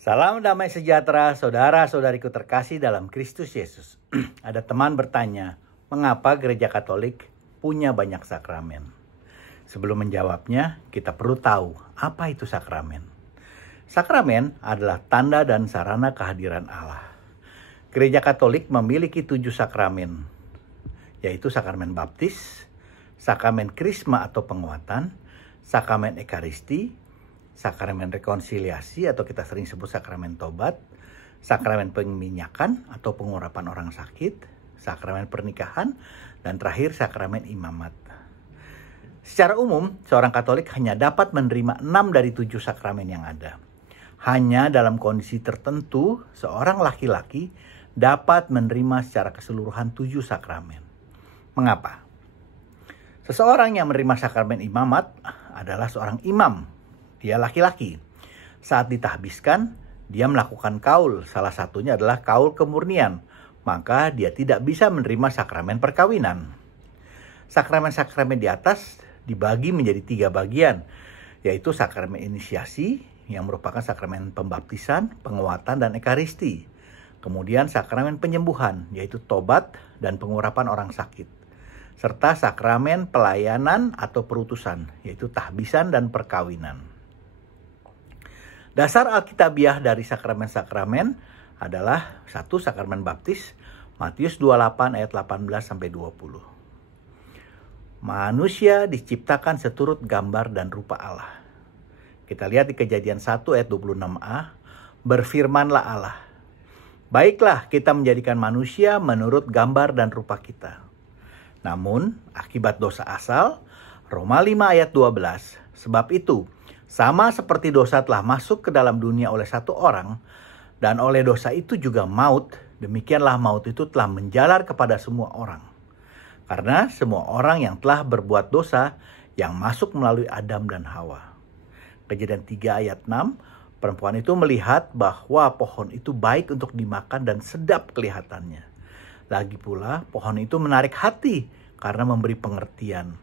Salam damai sejahtera saudara-saudariku terkasih dalam Kristus Yesus. Ada teman bertanya, mengapa gereja Katolik punya banyak sakramen? Sebelum menjawabnya, kita perlu tahu apa itu sakramen. Sakramen adalah tanda dan sarana kehadiran Allah. Gereja Katolik memiliki 7 sakramen, yaitu sakramen baptis, sakramen krisma atau penguatan, sakramen ekaristi, sakramen rekonsiliasi atau kita sering sebut sakramen tobat, sakramen peminyakan atau pengurapan orang sakit, sakramen pernikahan, dan terakhir sakramen imamat. Secara umum, seorang Katolik hanya dapat menerima 6 dari 7 sakramen yang ada. Hanya dalam kondisi tertentu, seorang laki-laki dapat menerima secara keseluruhan 7 sakramen. Mengapa? Seseorang yang menerima sakramen imamat adalah seorang imam. Dia laki-laki. Saat ditahbiskan, dia melakukan kaul. Salah satunya adalah kaul kemurnian. Maka dia tidak bisa menerima sakramen perkawinan. Sakramen-sakramen di atas dibagi menjadi 3 bagian. Yaitu sakramen inisiasi yang merupakan sakramen pembaptisan, penguatan, dan ekaristi. Kemudian sakramen penyembuhan yaitu tobat dan pengurapan orang sakit. Serta sakramen pelayanan atau perutusan yaitu tahbisan dan perkawinan. Dasar Alkitabiah dari sakramen-sakramen adalah 1. Sakramen baptis, Matius 28 ayat 18-20. Manusia diciptakan seturut gambar dan rupa Allah. Kita lihat di Kejadian 1 ayat 26a, berfirmanlah Allah, baiklah kita menjadikan manusia menurut gambar dan rupa kita. Namun akibat dosa asal, Roma 5 ayat 12, sebab itu sama seperti dosa telah masuk ke dalam dunia oleh 1 orang, dan oleh dosa itu juga maut, demikianlah maut itu telah menjalar kepada semua orang. Karena semua orang yang telah berbuat dosa, yang masuk melalui Adam dan Hawa. Kejadian 3 ayat 6, perempuan itu melihat bahwa pohon itu baik untuk dimakan dan sedap kelihatannya. Lagi pula pohon itu menarik hati karena memberi pengertian.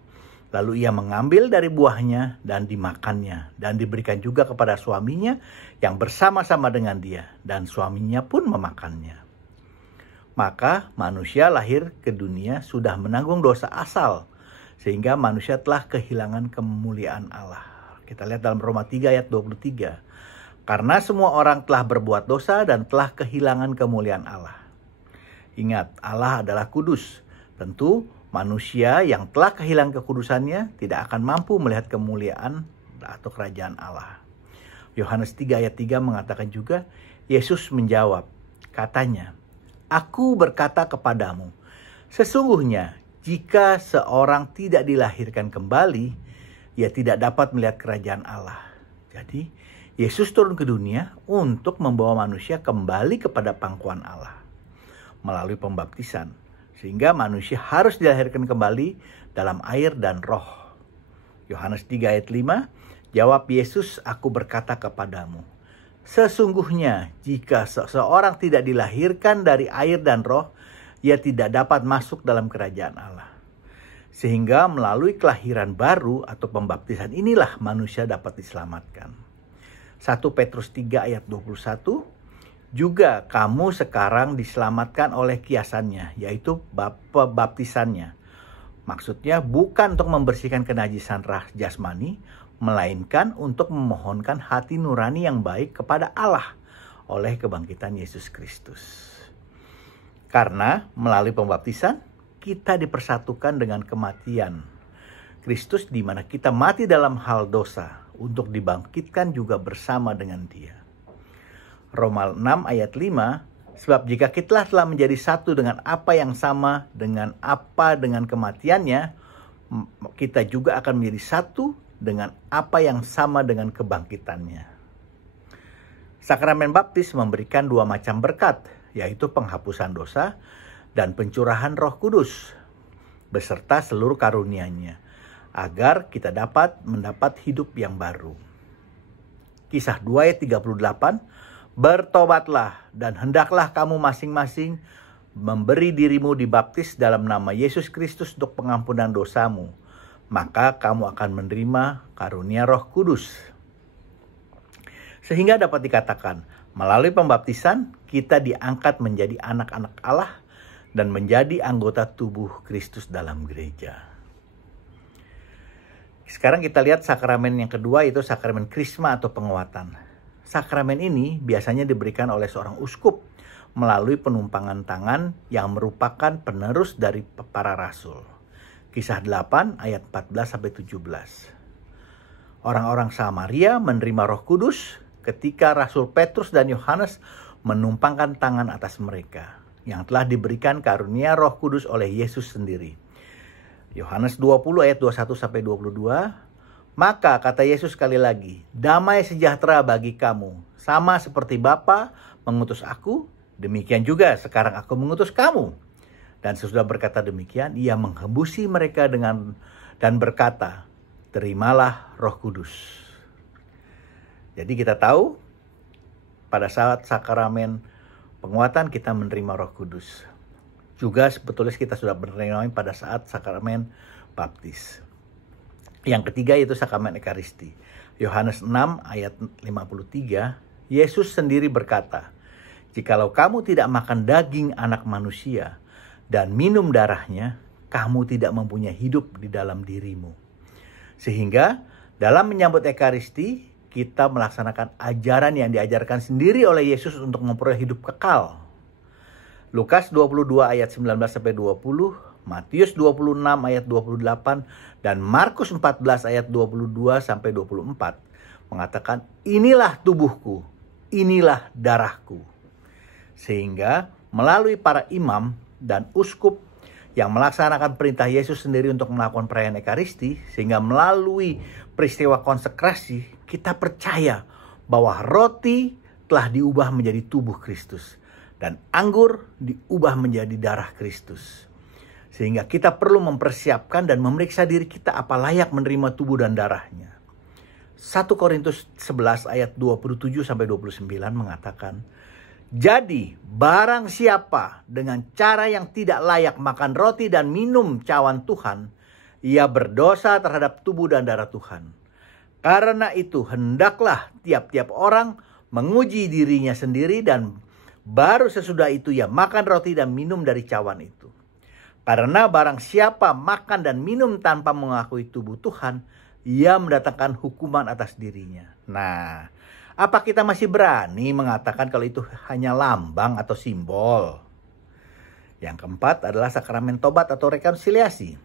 Lalu ia mengambil dari buahnya dan dimakannya. Dan diberikan juga kepada suaminya yang bersama-sama dengan dia. Dan suaminya pun memakannya. Maka manusia lahir ke dunia sudah menanggung dosa asal. Sehingga manusia telah kehilangan kemuliaan Allah. Kita lihat dalam Roma 3 ayat 23. Karena semua orang telah berbuat dosa dan telah kehilangan kemuliaan Allah. Ingat, Allah adalah kudus. Tentu manusia yang telah kehilangan kekudusannya tidak akan mampu melihat kemuliaan atau kerajaan Allah. Yohanes 3 ayat 3 mengatakan juga, Yesus menjawab, katanya, Aku berkata kepadamu, sesungguhnya jika seorang tidak dilahirkan kembali, ia tidak dapat melihat kerajaan Allah. Jadi, Yesus turun ke dunia untuk membawa manusia kembali kepada pangkuan Allah melalui pembaptisan. Sehingga manusia harus dilahirkan kembali dalam air dan roh. Yohanes 3 ayat 5, jawab Yesus, aku berkata kepadamu, sesungguhnya jika seseorang tidak dilahirkan dari air dan roh, ia tidak dapat masuk dalam kerajaan Allah. Sehingga melalui kelahiran baru atau pembaptisan inilah manusia dapat diselamatkan. 1 Petrus 3 ayat 21, juga kamu sekarang diselamatkan oleh kiasannya, yaitu baptisannya. Maksudnya bukan untuk membersihkan kenajisan jasmani, melainkan untuk memohonkan hati nurani yang baik kepada Allah oleh kebangkitan Yesus Kristus. Karena melalui pembaptisan, kita dipersatukan dengan kematian Kristus, di mana kita mati dalam hal dosa, untuk dibangkitkan juga bersama dengan Dia. Roma 6 ayat 5, sebab jika kita telah menjadi satu dengan apa yang sama dengan kematiannya, kita juga akan menjadi satu dengan apa yang sama dengan kebangkitannya. Sakramen baptis memberikan 2 macam berkat, yaitu penghapusan dosa dan pencurahan Roh Kudus, beserta seluruh karunia-Nya, agar kita dapat mendapat hidup yang baru. Kisah 2 ayat 38, bertobatlah dan hendaklah kamu masing-masing memberi dirimu dibaptis dalam nama Yesus Kristus untuk pengampunan dosamu. Maka kamu akan menerima karunia Roh Kudus. Sehingga dapat dikatakan, Melalui pembaptisan, kita diangkat menjadi anak-anak Allah dan menjadi anggota tubuh Kristus dalam gereja. Sekarang kita lihat sakramen yang kedua, itu sakramen krisma atau penguatan. Sakramen ini biasanya diberikan oleh seorang uskup melalui penumpangan tangan yang merupakan penerus dari para rasul. Kisah 8 ayat 14-17. Orang-orang Samaria menerima Roh Kudus ketika Rasul Petrus dan Yohanes menumpangkan tangan atas mereka yang telah diberikan karunia Roh Kudus oleh Yesus sendiri. Yohanes 20 ayat 21-22. Maka kata Yesus sekali lagi, damai sejahtera bagi kamu, sama seperti Bapa mengutus aku, demikian juga sekarang aku mengutus kamu. Dan sesudah berkata demikian, ia menghembusi mereka dan berkata, terimalah Roh Kudus. Jadi kita tahu pada saat sakramen penguatan kita menerima Roh Kudus. Juga sebetulnya kita sudah menerima pada saat sakramen baptis. Yang ketiga yaitu sakramen Ekaristi. Yohanes 6 ayat 53, Yesus sendiri berkata, jikalau kamu tidak makan daging anak manusia dan minum darahnya, kamu tidak mempunyai hidup di dalam dirimu. Sehingga dalam menyambut Ekaristi, kita melaksanakan ajaran yang diajarkan sendiri oleh Yesus untuk memperoleh hidup kekal. Lukas 22 ayat 19-20, Matius 26 ayat 28, dan Markus 14 ayat 22-24 mengatakan, inilah tubuhku, inilah darahku. Sehingga melalui para imam dan uskup yang melaksanakan perintah Yesus sendiri untuk melakukan perayaan Ekaristi, sehingga melalui peristiwa konsekrasi, kita percaya bahwa roti telah diubah menjadi tubuh Kristus dan anggur diubah menjadi darah Kristus. Sehingga kita perlu mempersiapkan dan memeriksa diri kita apa layak menerima tubuh dan darahnya. 1 Korintus 11 ayat 27-29 mengatakan, jadi barang siapa dengan cara yang tidak layak makan roti dan minum cawan Tuhan, ia berdosa terhadap tubuh dan darah Tuhan. Karena itu hendaklah tiap-tiap orang menguji dirinya sendiri dan baru sesudah itu ia makan roti dan minum dari cawan itu. Karena barang siapa makan dan minum tanpa mengakui tubuh Tuhan, ia mendatangkan hukuman atas dirinya. Nah, apa kita masih berani mengatakan kalau itu hanya lambang atau simbol? Yang keempat adalah sakramen tobat atau rekonsiliasi.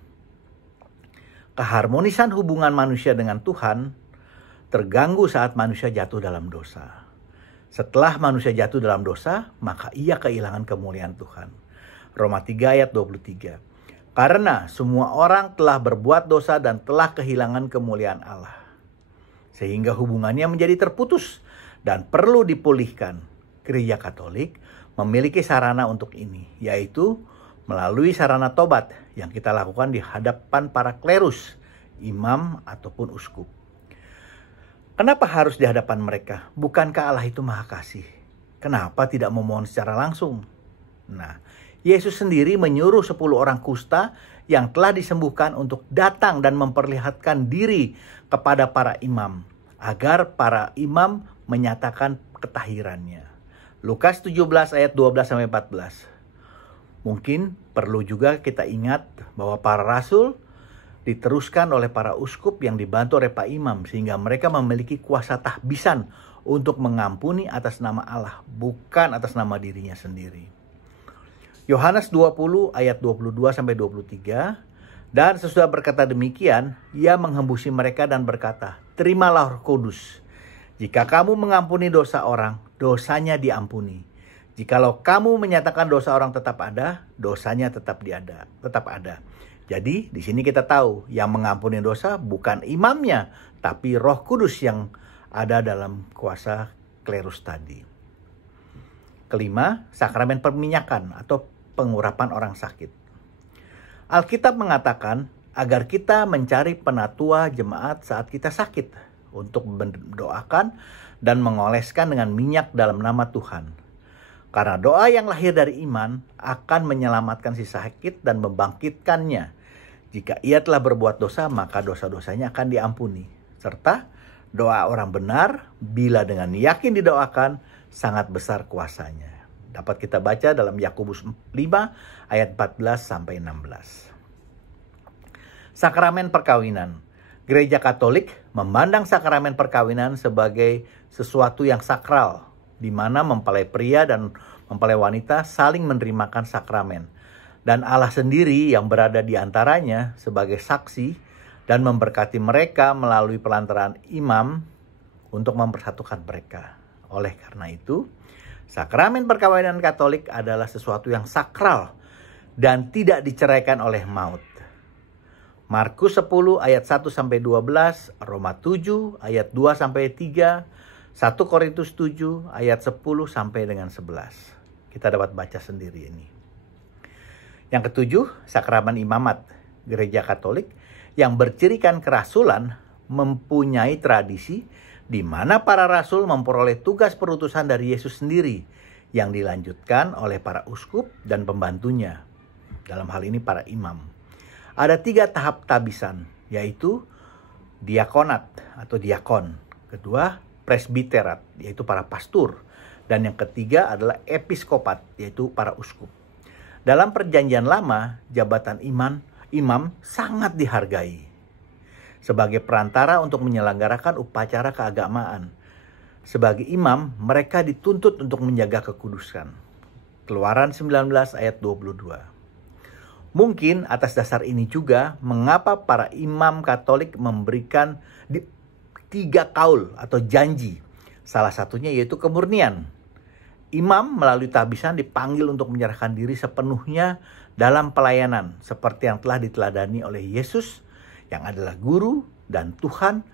Keharmonisan hubungan manusia dengan Tuhan terganggu saat manusia jatuh dalam dosa. Setelah manusia jatuh dalam dosa, maka ia kehilangan kemuliaan Tuhan. Roma 3 ayat 23. Karena semua orang telah berbuat dosa dan telah kehilangan kemuliaan Allah, sehingga hubungannya menjadi terputus dan perlu dipulihkan. Gereja Katolik memiliki sarana untuk ini, yaitu melalui sarana tobat yang kita lakukan di hadapan para klerus, imam ataupun uskup. Kenapa harus di hadapan mereka? Bukankah Allah itu Maha Kasih? Kenapa tidak memohon secara langsung? Nah, Yesus sendiri menyuruh 10 orang kusta yang telah disembuhkan untuk datang dan memperlihatkan diri kepada para imam, agar para imam menyatakan ketahirannya. Lukas 17 ayat 12-14. Mungkin perlu juga kita ingat bahwa para rasul diteruskan oleh para uskup yang dibantu oleh Pak Imam, sehingga mereka memiliki kuasa tahbisan untuk mengampuni atas nama Allah, bukan atas nama dirinya sendiri. Yohanes 20 ayat 22-23, dan sesudah berkata demikian, ia menghembusi mereka dan berkata, terimalah Roh Kudus. Jika kamu mengampuni dosa orang, dosanya diampuni. Jikalau kamu menyatakan dosa orang tetap ada, dosanya tetap ada. Jadi di sini kita tahu yang mengampuni dosa bukan imamnya, tapi Roh Kudus yang ada dalam kuasa klerus tadi. Kelima, sakramen perminyakan atau pengurapan orang sakit. Alkitab mengatakan agar kita mencari penatua jemaat saat kita sakit untuk mendoakan dan mengoleskan dengan minyak dalam nama Tuhan. Karena doa yang lahir dari iman akan menyelamatkan si sakit dan membangkitkannya. Jika ia telah berbuat dosa, maka dosa-dosanya akan diampuni. Serta doa orang benar bila dengan yakin didoakan sangat besar kuasanya. Dapat kita baca dalam Yakobus 5 ayat 14-16. Sakramen perkawinan. Gereja Katolik memandang sakramen perkawinan sebagai sesuatu yang sakral, di mana mempelai pria dan mempelai wanita saling menerimakan sakramen. Dan Allah sendiri yang berada di antaranya sebagai saksi dan memberkati mereka melalui pelantaran imam untuk mempersatukan mereka. Oleh karena itu, sakramen perkawinan Katolik adalah sesuatu yang sakral dan tidak diceraikan oleh maut. Markus 10 ayat 1-12, Roma 7 ayat 2-3, 1 Korintus 7 ayat 10-11. Kita dapat baca sendiri ini. Yang ketujuh, sakramen imamat. Gereja Katolik yang bercirikan kerasulan mempunyai tradisi di mana para rasul memperoleh tugas perutusan dari Yesus sendiri yang dilanjutkan oleh para uskup dan pembantunya. Dalam hal ini para imam. Ada 3 tahap tabisan, yaitu diakonat atau diakon. Kedua, presbiterat, yaitu para pastur. Dan yang ketiga adalah episkopat, yaitu para uskup. Dalam perjanjian lama, jabatan imam sangat dihargai sebagai perantara untuk menyelenggarakan upacara keagamaan. Sebagai imam, mereka dituntut untuk menjaga kekudusan. Keluaran 19 ayat 22. Mungkin atas dasar ini juga mengapa para imam Katolik memberikan 3 kaul atau janji. Salah satunya yaitu kemurnian. Imam melalui tabisan dipanggil untuk menyerahkan diri sepenuhnya dalam pelayanan seperti yang telah diteladani oleh Yesus yang adalah guru dan Tuhan,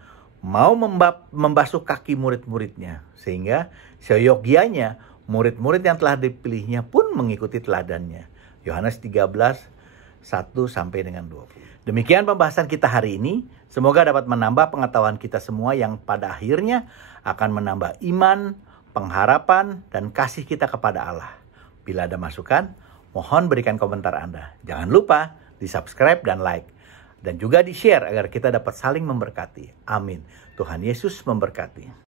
mau membasuh kaki murid-muridnya. Sehingga seyogianya murid-murid yang telah dipilihnya pun mengikuti teladannya. Yohanes 13, 1-20. Demikian pembahasan kita hari ini. Semoga dapat menambah pengetahuan kita semua yang pada akhirnya akan menambah iman, pengharapan, dan kasih kita kepada Allah. Bila ada masukan, mohon berikan komentar Anda. Jangan lupa di-subscribe dan like. Dan juga di-share agar kita dapat saling memberkati. Amin. Tuhan Yesus memberkati.